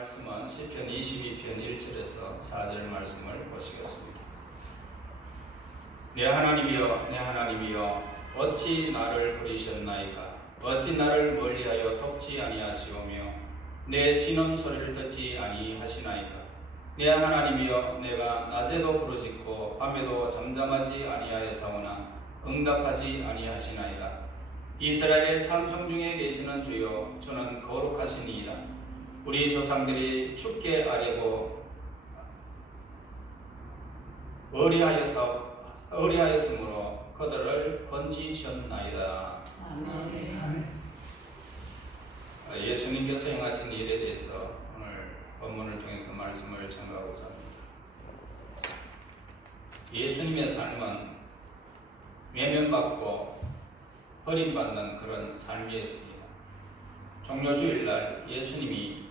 말씀은 시편 22편 1절에서 4절 말씀을 보시겠습니다. 내 하나님이여 내 하나님이여 어찌 나를 버리셨나이까. 어찌 나를 멀리하여 돕지 아니하시오며 내 신음 소리를 듣지 아니하시나이까. 내 하나님이여 내가 낮에도 부르짖고 밤에도 잠잠하지 아니하였사오나 응답하지 아니하시나이다. 이스라엘의 찬송 중에 계시는 주여 주는 거룩하시니이다. 우리 조상들이 죽게 아뢰고 어리하였으므로 그들을 건지셨나이다. 아멘. 예수님께서 행하신 일에 대해서 오늘 본문을 통해서 말씀을 전가하고자 합니다. 예수님의 삶은 외면받고 버림받는 그런 삶이었습니다. 종료주일날 예수님이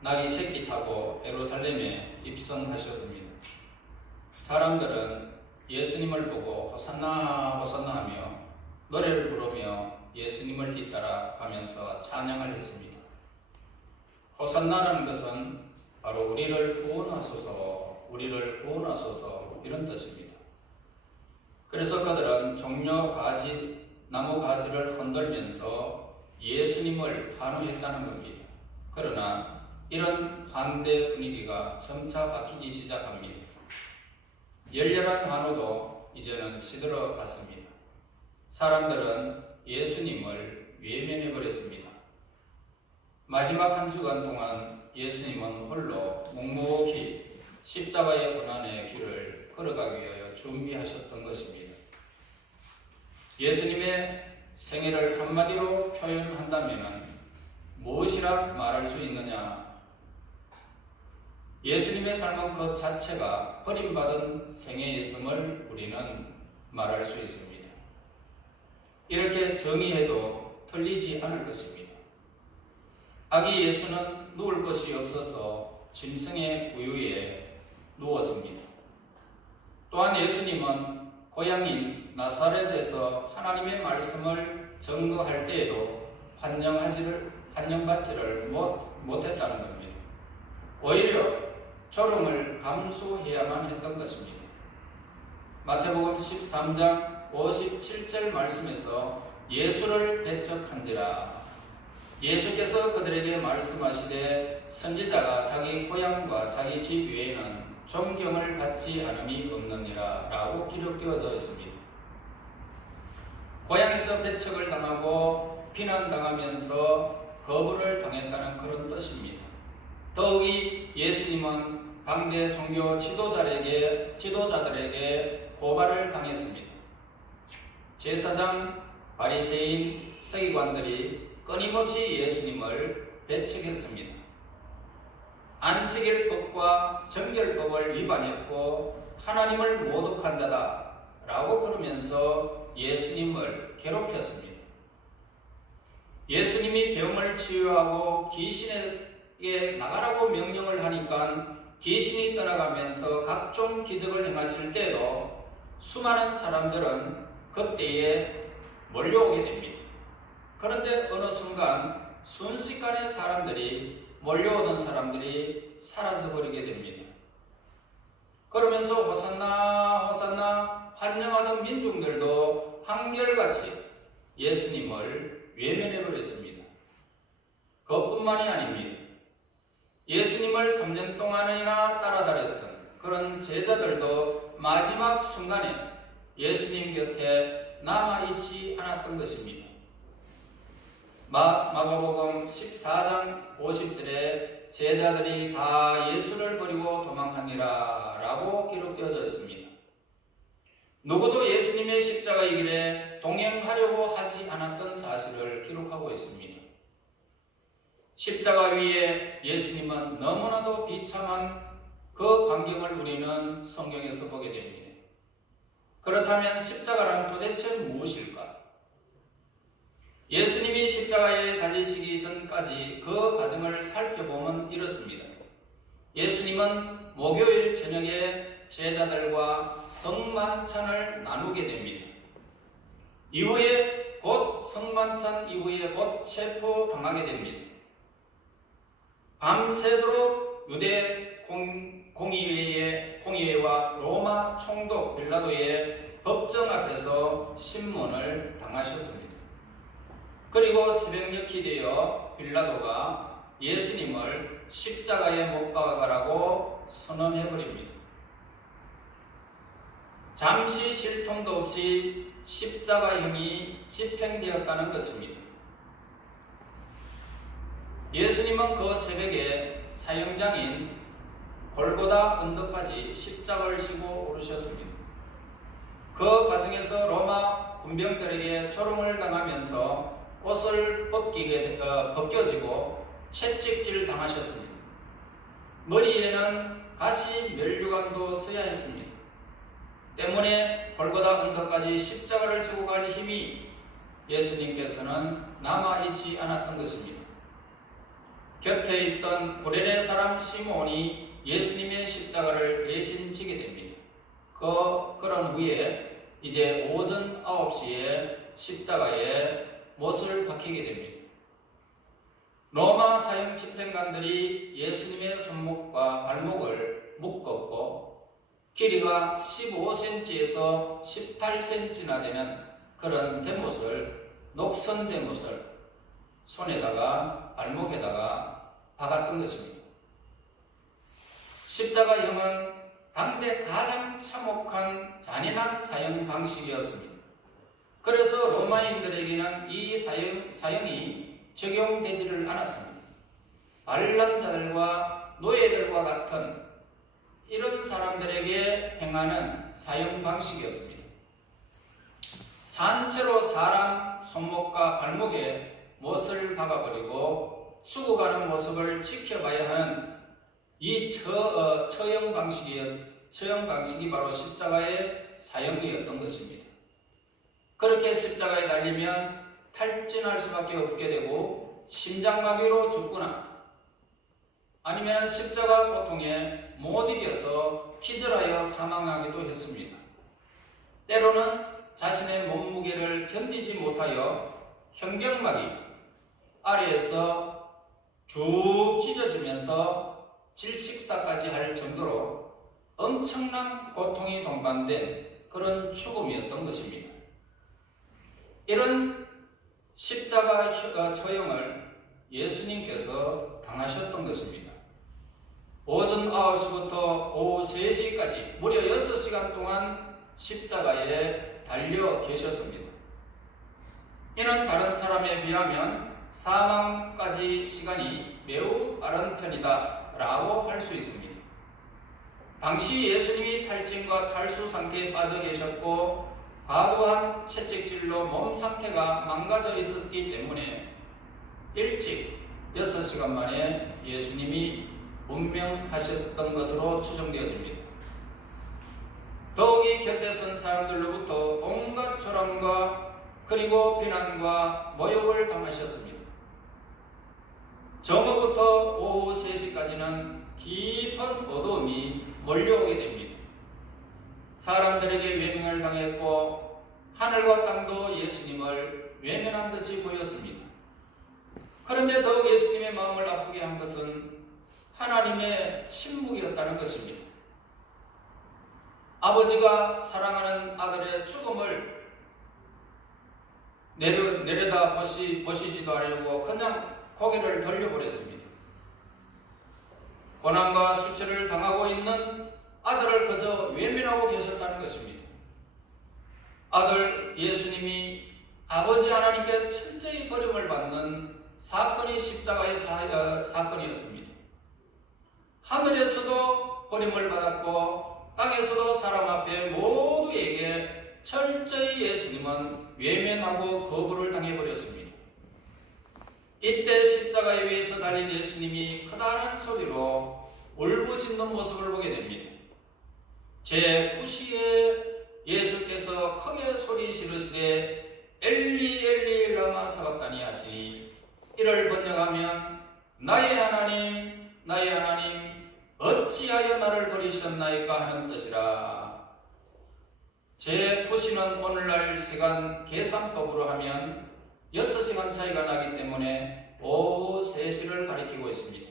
낙이 새끼 타고 예루살렘에 입성하셨습니다. 사람들은 예수님을 보고 호산나 호산나 하며 노래를 부르며 예수님을 뒤따라 가면서 찬양을 했습니다. 호산나라는 것은 바로 우리를 구원하소서, 우리를 구원하소서 이런 뜻입니다. 그래서 그들은 종려 나무 가지를 흔들면서 예수님을 환호했다는 겁니다. 그러나 이런 환대 분위기가 점차 바뀌기 시작합니다. 열렬한 환호도 이제는 시들어 갔습니다. 사람들은 예수님을 외면해 버렸습니다. 마지막 한 주간 동안 예수님은 홀로 묵묵히 십자가의 고난의 길을 걸어가기 위하여 준비하셨던 것입니다. 예수님의 생애를 한마디로 표현한다면 무엇이라 말할 수 있느냐? 예수님의 삶은 그 자체가 버림받은 생애였음을 우리는 말할 수 있습니다. 이렇게 정의해도 틀리지 않을 것입니다. 아기 예수는 누울 곳이 없어서 짐승의 구유에 누웠습니다. 또한 예수님은 고향인 나사렛에서 하나님의 말씀을 증거할 때에도 환영받지를 못했다는 겁니다. 오히려 조롱을 감수해야만 했던 것입니다. 마태복음 13장 57절 말씀에서 예수를 배척한지라. 예수께서 그들에게 말씀하시되 선지자가 자기 고향과 자기 집 외에는 존경을 받지 않음이 없느니라 라고 기록되어져 있습니다. 고향에서 배척을 당하고 비난당하면서 거부를 당했다는 그런 뜻입니다. 더욱이 예수님은 당대 종교 지도자들에게 고발을 당했습니다. 제사장, 바리새인, 서기관들이 끊임없이 예수님을 배척했습니다. 안식일법과 정결법을 위반했고 하나님을 모독한 자다 라고 그러면서 예수님을 괴롭혔습니다. 예수님이 병을 치유하고 귀신에게 나가라고 명령을 하니까 귀신이 떠나가면서 각종 기적을 행하실 때도 수많은 사람들은 그때에 몰려오게 됩니다. 그런데 어느 순간 순식간에 몰려오던 사람들이 사라져버리게 됩니다. 그러면서 호산나 호산나 환영하던 민중들도 한결같이 예수님을 외면해버렸습니다. 그것뿐만이 아닙니다. 예수님을 3년 동안이나 따라다녔던 그런 제자들도 마지막 순간에 예수님 곁에 남아있지 않았던 것입니다. 마가복음 14장 50절에 제자들이 다 예수를 버리고 도망하니라 라고 기록되어져 있습니다. 누구도 예수님의 십자가의 길에 동행하려고 하지 않았던 사실을 기록하고 있습니다. 십자가 위에 예수님은 너무나도 비참한 그 광경을 우리는 성경에서 보게 됩니다. 그렇다면 십자가란 도대체 무엇일까? 예수님이 십자가에 달리시기 전까지 그 과정을 살펴보면 이렇습니다. 예수님은 목요일 저녁에 제자들과 성만찬을 나누게 됩니다. 이후에 곧 성만찬 이후에 곧 체포당하게 됩니다. 밤새도록 유대 공의회와 로마 총독 빌라도의 법정 앞에서 신문을 당하셨습니다. 그리고 새벽녘이 되어 빌라도가 예수님을 십자가에 못 박아라고 선언해버립니다. 잠시 쉴 틈도 없이 십자가형이 집행되었다는 것입니다. 예수님은 그 새벽에 사형장인 골고다 언덕까지 십자가를 지고 오르셨습니다. 그 과정에서 로마 군병들에게 조롱을 당하면서 옷을 벗겨지고 채찍질 당하셨습니다. 머리에는 가시 면류관도 써야 했습니다. 때문에 골고다 언덕까지 십자가를 지고 갈 힘이 예수님께서는 남아있지 않았던 것입니다. 곁에 있던 구레네 사람 시몬이 예수님의 십자가를 대신 지게 됩니다. 그런 후에 이제 오전 9시에 십자가에 못을 박히게 됩니다. 로마 사형 집행관들이 예수님의 손목과 발목을 묶었고 길이가 15cm에서 18cm나 되는 그런 대못을, 녹선 대못을 손에다가 발목에다가 박았던 것입니다. 십자가형은 당대 가장 참혹한 잔인한 사형 방식이었습니다. 그래서 로마인들에게는 이 사형이 적용되지를 않았습니다. 반란자들과 노예들과 같은 이런 사람들에게 행하는 사형 방식이었습니다. 산채로 사람 손목과 발목에 못을 박아버리고 죽어가는 모습을 지켜봐야 하는 이 처형 방식이 바로 십자가의 사형이었던 것입니다. 그렇게 십자가에 달리면 탈진할 수밖에 없게 되고 심장마비로 죽거나 아니면 십자가 고통에 못 이겨서 기절하여 사망하기도 했습니다. 때로는 자신의 몸무게를 견디지 못하여 현경막이 아래에서 쭉 찢어지면서 질식사까지 할 정도로 엄청난 고통이 동반된 그런 죽음이었던 것입니다. 이런 십자가 처형을 예수님께서 당하셨던 것입니다. 오전 9시부터 오후 3시까지 무려 6시간 동안 십자가에 달려 계셨습니다. 이는 다른 사람에 비하면 사망까지 시간이 매우 빠른 편이다 라고 할 수 있습니다. 당시 예수님이 탈진과 탈수 상태에 빠져 계셨고 과도한 채찍질로 몸 상태가 망가져 있었기 때문에 일찍 6시간 만에 예수님이 문명하셨던 것으로 추정되어집니다. 더욱이 곁에 선 사람들로부터 온갖 조롱과 그리고 비난과 모욕을 당하셨습니다. 정오부터 오후 3시까지는 깊은 어두움이 몰려오게 됩니다. 사람들에게 외면을 당했고 하늘과 땅도 예수님을 외면한 듯이 보였습니다. 그런데 더욱 예수님의 마음을 아프게 한 것은 하나님의 침묵이었다는 것입니다. 아버지가 사랑하는 아들의 죽음을 내려다 보시지도 않으려고 그냥 고개를 돌려버렸습니다. 고난과 수치를 당하고 있는 아들을 그저 외면하고 계셨다는 것입니다. 아들 예수님이 아버지 하나님께 철저히 버림을 받는 사건이 십자가의 사건이었습니다. 하늘에서도 버림을 받았고 땅에서도 사람 앞에 모두에게 철저히 예수님은 외면하고 거부를 당해버렸습니다. 이때 십자가에 위에서 달린 예수님이 커다란 소리로 울부짖는 모습을 보게 됩니다. 제9시에 예수께서 크게 소리 지르시되 엘리 엘리 라마 사박다니 하시니 이를 번역하면 나의 하나님 나의 하나님 어찌하여 나를 버리셨나이까 하는 뜻이라. 제9시는 오늘날 시간 계산법으로 하면 6시간 차이가 나기 때문에 오후 3시를 가리키고 있습니다.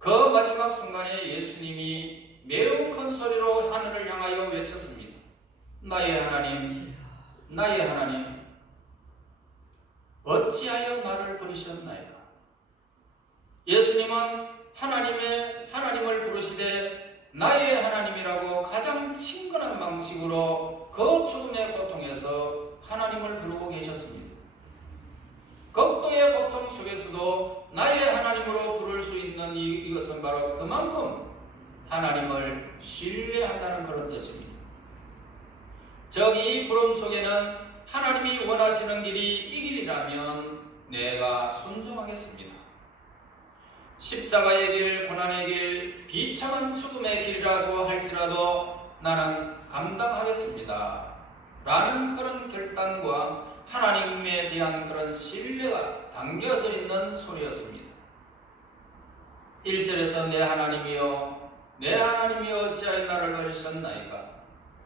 그 마지막 순간에 예수님이 매우 큰 소리로 하늘을 향하여 외쳤습니다. 나의 하나님, 나의 하나님, 어찌하여 나를 버리셨나이까? 예수님은 하나님을 부르시되 나의 하나님이라고 가장 친근한 방식으로 그 죽음의 고통에서 하나님을 부르고 계셨습니다. 극도의 고통 속에서도 나의 하나님으로 부를 수 있는 이것은 바로 그만큼 하나님을 신뢰한다는 그런 뜻입니다. 즉 이 부름 속에는 하나님이 원하시는 길이 이 길이라면 내가 순종하겠습니다. 십자가의 길, 고난의 길, 비참한 죽음의 길이라도 할지라도 나는 감당하겠습니다. 라는 그런 결단과 하나님에 대한 그런 신뢰가 담겨져 있는 소리였습니다. 1절에서 내 하나님이여, 내 하나님이여 어찌하여 나를 버리셨나이까?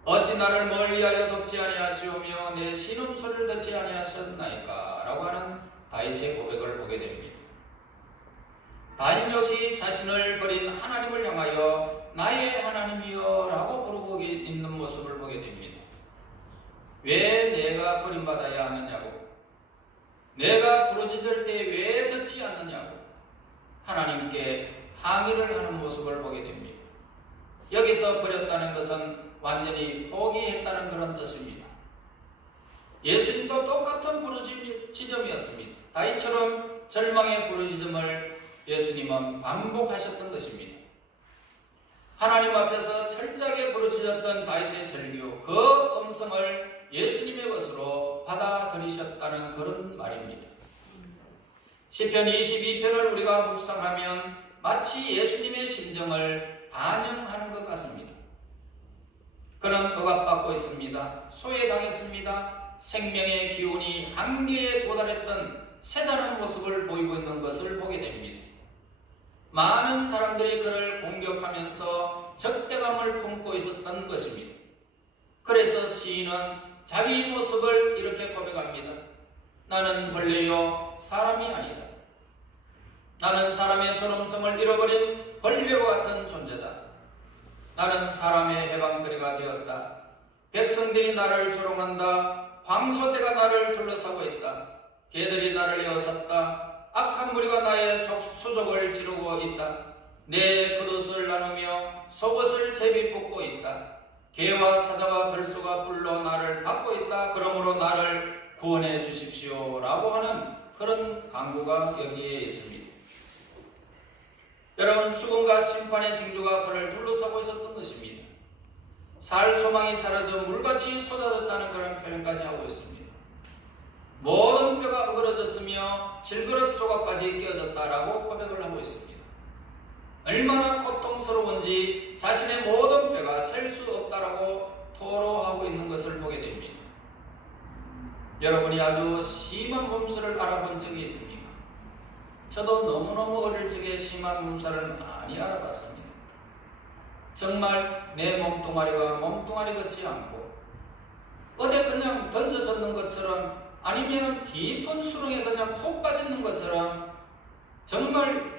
어찌 나를 멀리하여 돕지 아니하시오며 내 신음소리를 듣지 아니하셨나이까? 라고 하는 다윗의 고백을 보게 됩니다. 다윗 역시 자신을 버린 하나님을 향하여 나의 하나님이여 라고 부르고 있는 모습을 보게 됩니다. 왜 내가 버림받아야 하느냐고, 내가 부르짖을 때 왜 듣지 않느냐고 하나님께 항의를 하는 모습을 보게 됩니다. 여기서 버렸다는 것은 완전히 포기했다는 그런 뜻입니다. 예수님도 똑같은 부르짖음이었습니다. 다윗처럼 절망의 부르짖음을 예수님은 반복하셨던 것입니다. 하나님 앞에서 철저하게 부르짖었던 다윗의 절규, 그 음성을 예수님의 것으로 받아들이셨다는 그런 말입니다. 시편 22편을 우리가 묵상하면 마치 예수님의 심정을 반영하는 것 같습니다. 그는 억압받고 있습니다. 소외당했습니다. 생명의 기운이 한계에 도달했던 세잔한 모습을 보이고 있는 것을 보게 됩니다. 많은 사람들이 그를 공격하면서 적대감을 품고 있었던 것입니다. 그래서 시인은 자기 모습을 이렇게 고백합니다. 나는 벌레요 사람이 아니다. 나는 사람의 존엄성을 잃어버린 벌레와 같은 존재다. 나는 사람의 해방거리가 되었다. 백성들이 나를 조롱한다. 황소떼가 나를 둘러싸고 있다. 개들이 나를 에워쌌다. 악한 무리가 나의 수족을 지르고 있다. 내 겉옷을 나누며 속옷을 제비 뽑고 있다. 개와 사자와 들소가 불러 나를 받고 있다. 그러므로 나를 구원해 주십시오 라고 하는 그런 강구가 여기에 있습니다. 여러분, 죽음과 심판의 징조가 그를 둘러싸고 있었던 것입니다. 살 소망이 사라져 물같이 쏟아졌다는 그런 표현까지 하고 있습니다. 모든 뼈가 어그러졌으며 질그릇 조각까지 깨어졌다라고 고백을 하고 있습니다. 얼마나 고통스러운지 자신의 모든 뼈가 셀 수 없다라고 토로하고 있는 것을 보게 됩니다. 여러분이 아주 심한 몸살을 알아본 적이 있습니까? 저도 너무너무 어릴 적에 심한 몸살을 많이 알아봤습니다. 정말 내 몸뚱아리가 몸뚱아리 같지 않고 어디 그냥 던져졌는 것처럼 아니면 깊은 수렁에 그냥 푹 빠지는 것처럼 정말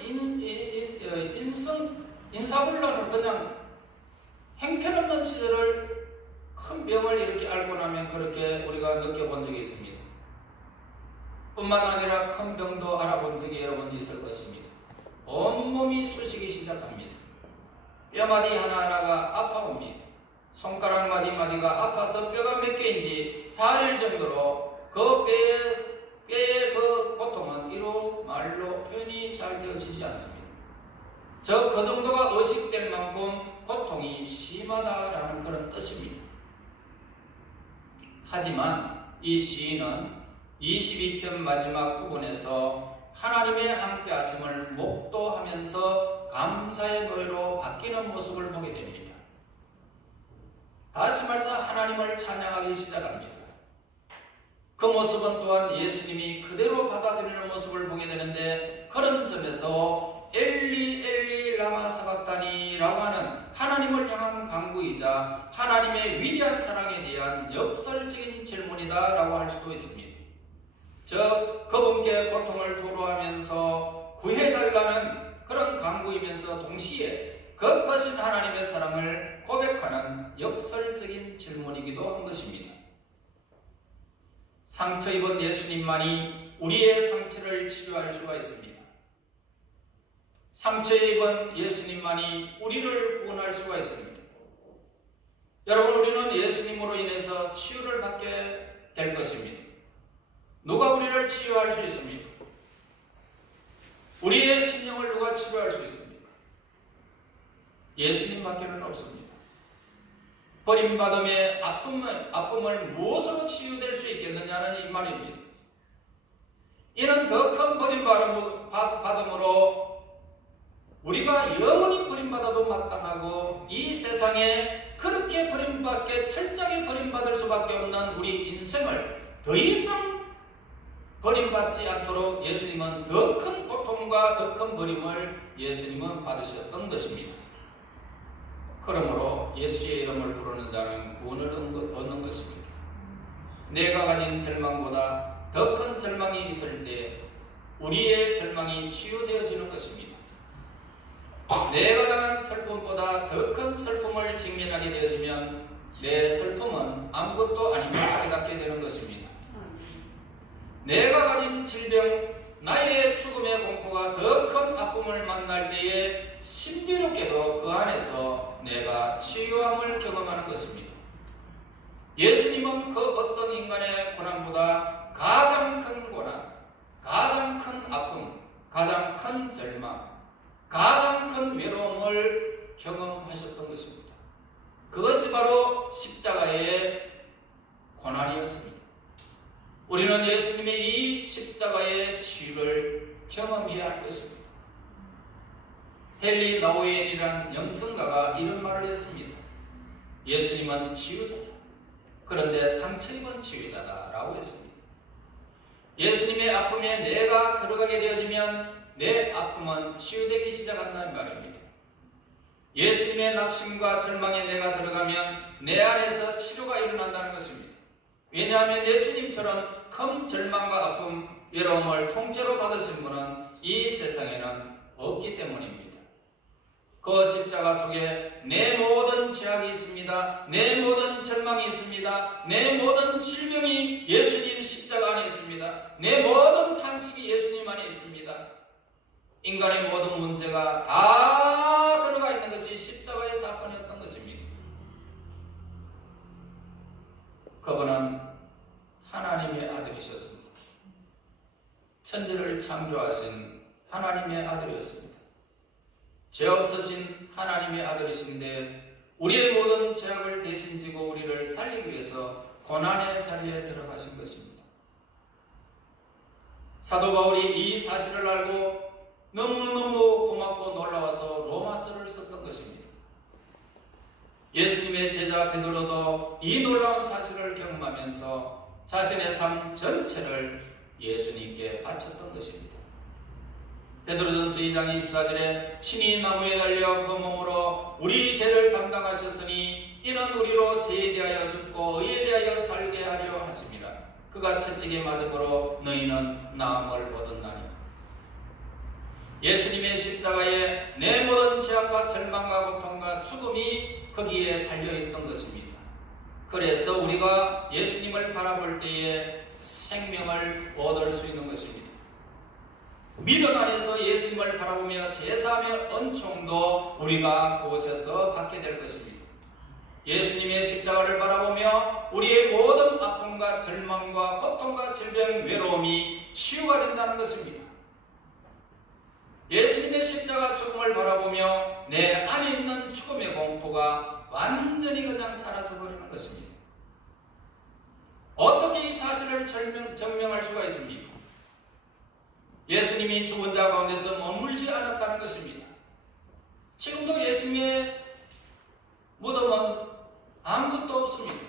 인사불란을 그냥 행편없는 시절을 큰 병을 이렇게 앓고 나면 그렇게 우리가 느껴본 적이 있습니다. 뿐만 아니라 큰 병도 알아본 적이 여러분 있을 것입니다. 온몸이 쑤시기 시작합니다. 뼈마디 하나하나가 아파옵니다. 손가락 마디마디가 아파서 뼈가 몇 개인지 가릴 정도로 그 뼈의 그 고통은 이루 말로 표현이 잘 되어지지 않습니다. 그 정도가 의식될 만큼 고통이 심하다라는 그런 뜻입니다. 하지만 이 시인은 22편 마지막 부분에서 하나님의 함께하심을 목도하면서 감사의 노래로 바뀌는 모습을 보게 됩니다. 다시 말해서 하나님을 찬양하기 시작합니다. 그 모습은 또한 예수님이 그대로 받아들이는 모습을 보게 되는데, 그런 점에서 엘리 엘리 라마 사박다니라고 하는 하나님을 향한 간구이자 하나님의 위대한 사랑에 대한 역설적인 질문이다라고 할 수도 있습니다. 즉 그분께 고통을 토로하면서 구해달라는 그런 강구이면서 동시에 거룩하신 하나님의 사랑을 고백하는 역설적인 질문이기도 한 것입니다. 상처 입은 예수님만이 우리의 상처를 치료할 수가 있습니다. 상처 입은 예수님만이 우리를 구원할 수가 있습니다. 여러분, 우리는 예수님으로 인해서 치유를 받게 될 것입니다. 누가 우리를 치유할 수 있습니까? 우리의 심령을 누가 치료할 수 있습니까? 예수님밖에는 없습니다. 버림받음의 아픔을 무엇으로 치유될 수 있겠느냐는 이 말입니다. 이는 더 큰 버림받음으로 우리가 영원히 버림받아도 마땅하고 이 세상에 그렇게 철저하게 버림받을 수밖에 없는 우리 인생을 더 이상 버림받지 않도록 예수님은 더 큰 고통과 더 큰 버림을 예수님은 받으셨던 것입니다. 그러므로 예수의 이름을 부르는 자는 구원을 얻는 것입니다. 내가 가진 절망보다 더 큰 절망이 있을 때 우리의 절망이 치유되어지는 것입니다. 내가 당한 슬픔보다 더 큰 슬픔을 직면하게 되어지면 내 슬픔은 아무것도 아님을 깨닫게 되는 것입니다. 내가 가진 질병, 나의 죽음의 공포가 더 큰 아픔을 만날 때에 신비롭게도 그 안에서 내가 치유함을 경험하는 것입니다. 예수님은 그 어떤 인간의 고난보다 가장 큰 고난, 가장 큰 아픔, 가장 큰 절망, 가장 큰 외로움을 경험하셨던 것입니다. 그것이 바로 십자가의 고난이었습니다. 우리는 예수님의 이 십자가의 치유를 경험해야 할 것입니다. 헨리 나우엔이라는 영성가가 이런 말을 했습니다. 예수님은 치유자다. 그런데 상처 입은 치유자다라고 했습니다. 예수님의 아픔에 내가 들어가게 되어지면 내 아픔은 치유되기 시작한다는 말입니다. 예수님의 낙심과 절망에 내가 들어가면 내 안에서 치료가 일어난다는 것입니다. 왜냐하면 예수님처럼 큰 절망과 아픔, 외로움을 통째로 받으신 분은 이 세상에는 없기 때문입니다. 그 십자가 속에 내 모든 죄악이 있습니다. 내 모든 절망이 있습니다. 내 모든 질병이 예수님 십자가 안에 있습니다. 내 모든 탄식이 예수님 안에 있습니다. 인간의 모든 문제가 다 들어가 있는 것이 십자가의 사건이었던 것입니다. 그분은 하나님의 아들이셨습니다. 천지를 창조하신 하나님의 아들이었습니다. 죄 없으신 하나님의 아들이신데 우리의 모든 죄악을 대신 지고 우리를 살리기 위해서 고난의 자리에 들어가신 것입니다. 사도 바울이 이 사실을 알고 너무너무 고맙고 놀라워서 로마서를 썼던 것입니다. 예수님의 제자 베드로도 이 놀라운 사실을 경험하면서 자신의 삶 전체를 예수님께 바쳤던 것입니다. 베드로전서 2장 24절에 친히 나무에 달려 그 몸으로 우리 죄를 담당하셨으니 이는 우리로 죄에 대하여 죽고 의에 대하여 살게 하려 하십니다. 그가 채찍에 맞음으로 너희는 나음을 얻었나니. 예수님의 십자가에 내 모든 죄악과 절망과 고통과 죽음이 거기에 달려있던 것입니다. 그래서 우리가 예수님을 바라볼 때에 생명을 얻을 수 있는 것입니다. 믿음 안에서 예수님을 바라보며 제사함의 은총도 우리가 그곳에서 받게 될 것입니다. 예수님의 십자가를 바라보며 우리의 모든 아픔과 절망과 고통과 질병, 외로움이 치유가 된다는 것입니다. 예수님의 십자가 죽음을 바라보며 내 안에 있는 죽음의 공포가 완전히 그냥 사라져버리는 것입니다. 어떻게 이 사실을 증명할 수가 있습니까? 예수님이 죽은 자 가운데서 머물지 않았다는 것입니다. 지금도 예수님의 무덤은 아무것도 없습니다.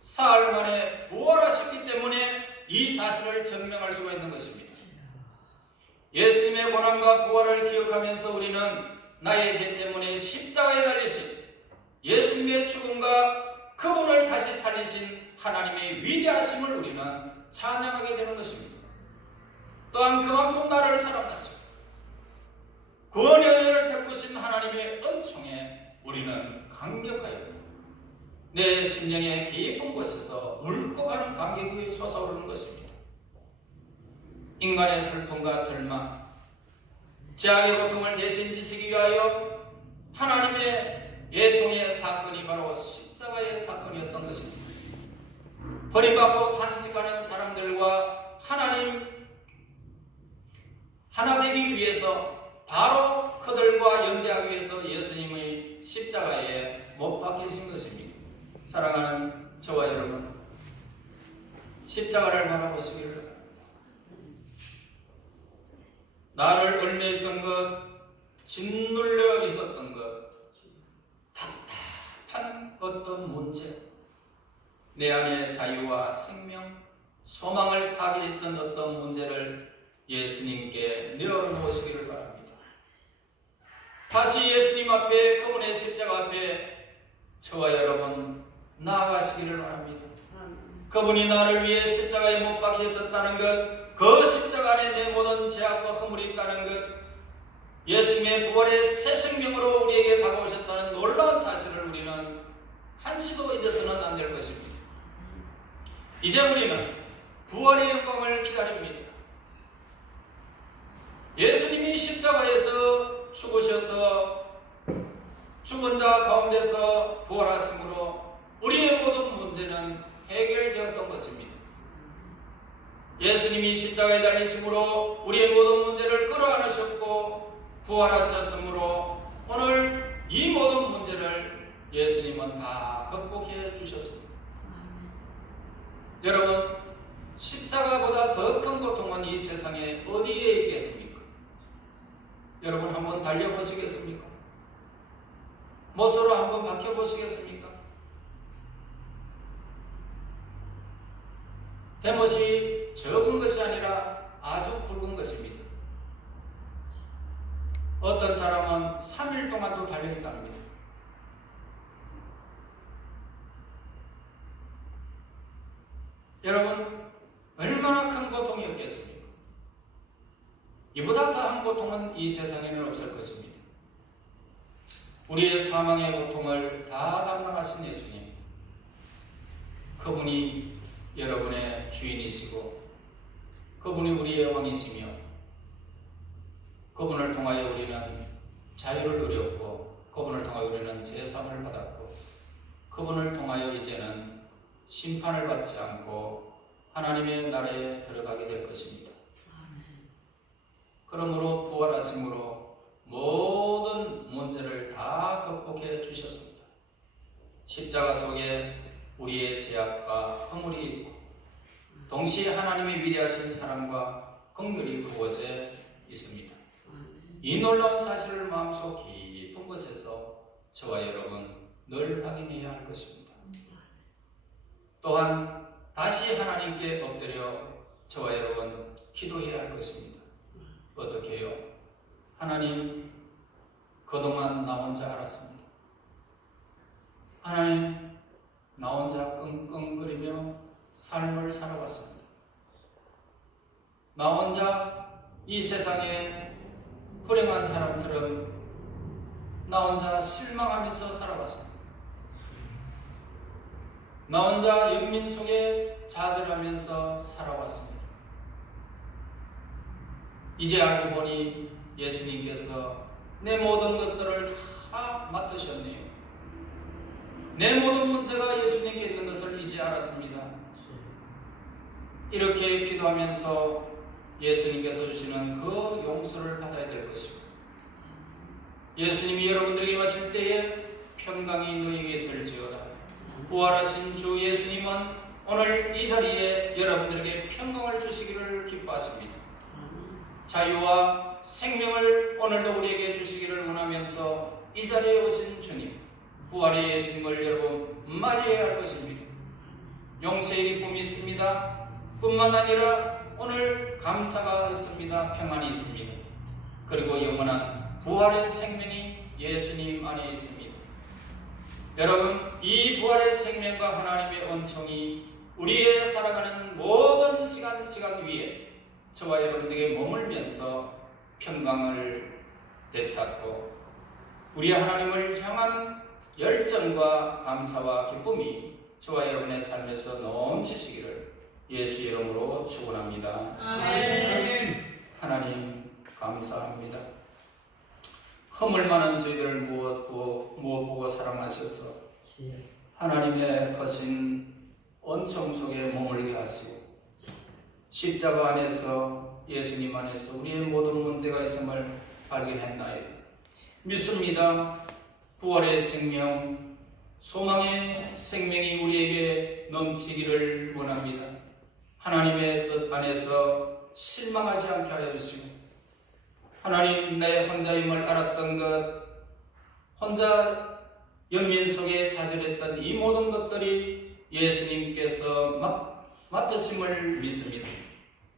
사흘 만에 부활하셨기 때문에 이 사실을 증명할 수가 있는 것입니다. 예수님의 고난과 부활을 기억하면서 우리는 나의 죄 때문에 십자가에 달리신 예수님의 죽음과 그분을 다시 살리신 하나님의 위대하심을 우리는 찬양하게 되는 것입니다. 또한 그만큼 나를 사랑하시고 내 심령의 깊은 곳에서 울컥하는 감격이 솟아오르는 것입니다. 인간의 슬픔과 절망, 죄악의 고통을 대신 지시기 위하여 하나님의 애통의 사건이 바로 십자가의 사건이었던 것입니다. 버림받고 탄식하는 사람들과 하나님 하나 되기 위해서 바로 그들과 연대하기 위해서 예수님의 십자가에 못 박히신 것입니다. 사랑하는 저와 여러분, 십자가를 바라보시기를 바랍니다. 나를 얽매였던 것, 짓눌려 있었던 것, 답답한 어떤 문제, 내 안에 자유와 생명, 소망을 파괴했던 어떤 문제를 예수님께 내어놓으시기를 바랍니다. 다시 예수님 앞에, 그분의 십자가 앞에 저와 여러분 나아가시기를 바랍니다. 그분이 나를 위해 십자가에 못 박혀졌다는 것, 그 십자가 안에 내 모든 죄악과 허물이 있다는 것, 예수님의 부활의 새 생명으로 우리에게 다가오셨다는 놀라운 사실을 우리는 한시도 잊어서는 안 될 것입니다. 이제 우리는 부활의 영광을 기다립니다. 예수님이 십자가에서 죽으셔서 죽은 자 가운데서 부활하심으로 우리의 모든 문제는 해결되었던 것입니다. 예수님이 십자가에 달리심으로 우리의 모든 문제를 끌어안으셨고 부활하셨으므로 오늘 이 모든 문제를 예수님은 다 극복해 주셨습니다. 여러분, 십자가보다 더 큰 고통은 이 세상에 어디에 있겠습니까? 여러분 한번 달려보시겠습니까? 못으로 한번 박혀보시겠습니까? 대못이 적은 것이 아니라 아주 굵은 것입니다. 어떤 사람은 3일 동안도 달려있답니다. 여러분, 얼마나 큰 고통이었겠습니까? 이보다 더한 고통은 이 세상에는 없을 것입니다. 우리의 사망의 고통을 다 담당하신 예수님, 그분이 여러분의 주인이시고 그분이 우리의 왕이시며 그분을 통하여 우리는 자유를 누렸고 그분을 통하여 우리는 제사함을 받았고 그분을 통하여 이제는 심판을 받지 않고 하나님의 나라에 들어가게 될 것입니다. 그러므로 부활하심으로 모든 문제를 다 극복해 주셨습니다. 십자가 속에 우리의 죄악과 허물이 있고 동시에 하나님의 위대하신 사랑과 긍휼이 그곳에 있습니다. 이 놀라운 사실을 마음속 깊은 곳에서 저와 여러분 늘 확인해야 할 것입니다. 또한 다시 하나님께 엎드려 저와 여러분 기도해야 할 것입니다. 어떻게 해요? 하나님, 그동안 나 혼자 알았습니다. 하나님, 나 혼자 끙끙거리며 삶을 살아왔습니다. 나 혼자 이 세상에 불행한 사람처럼 나 혼자 실망하면서 살아왔습니다. 나 혼자 연민 속에 좌절하면서 살아왔습니다. 이제 알고 보니 예수님께서 내 모든 것들을 다 맡으셨네요. 내 모든 문제가 예수님께 있는 것을 이제 알았습니다. 이렇게 기도하면서 예수님께서 주시는 그 용서를 받아야 될 것입니다. 예수님이 여러분들에게 마실 때에 평강이 너희에게 있을지어다. 부활하신 주 예수님은 오늘 이 자리에 여러분들에게 평강을 주시기를 기뻐하십니다. 자유와 생명을 오늘도 우리에게 주시기를 원하면서 이 자리에 오신 주님, 부활의 예수님을 여러분 맞이해야 할 것입니다. 용서의 기쁨이 있습니다. 뿐만 아니라 오늘 감사가 있습니다. 평안이 있습니다. 그리고 영원한 부활의 생명이 예수님 안에 있습니다. 여러분, 이 부활의 생명과 하나님의 은총이 우리의 살아가는 모든 시간 위에 저와 여러분들에게 머물면서 평강을 되찾고 우리 하나님을 향한 열정과 감사와 기쁨이 저와 여러분의 삶에서 넘치시기를 예수 이름으로 축원합니다. 아멘. 하나님 감사합니다. 허물 많은 저희들을 무엇 보고 사랑하셔서 하나님의 거신恩宠 속에 머물게 하시고 십자가 안에서 예수님 안에서 우리의 모든 문제가 있음을 발견했나이다. 믿습니다. 부활의 생명, 소망의 생명이 우리에게 넘치기를 원합니다. 하나님의 뜻 안에서 실망하지 않게 하여 주시고 하나님 내 혼자임을 알았던 것, 혼자 연민 속에 좌절했던 이 모든 것들이 예수님께서 맡으심을 믿습니다.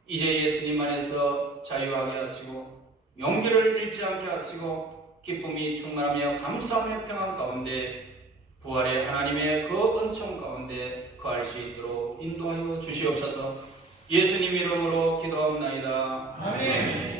이제 예수님 안에서 자유하게 하시고 용기를 잃지 않게 하시고 기쁨이 충만하며 감사하며 평안 가운데 부활의 하나님의 그 은총 가운데 거할 수 있도록 인도하여 주시옵소서. 예수님 이름으로 기도하옵나이다. 아멘.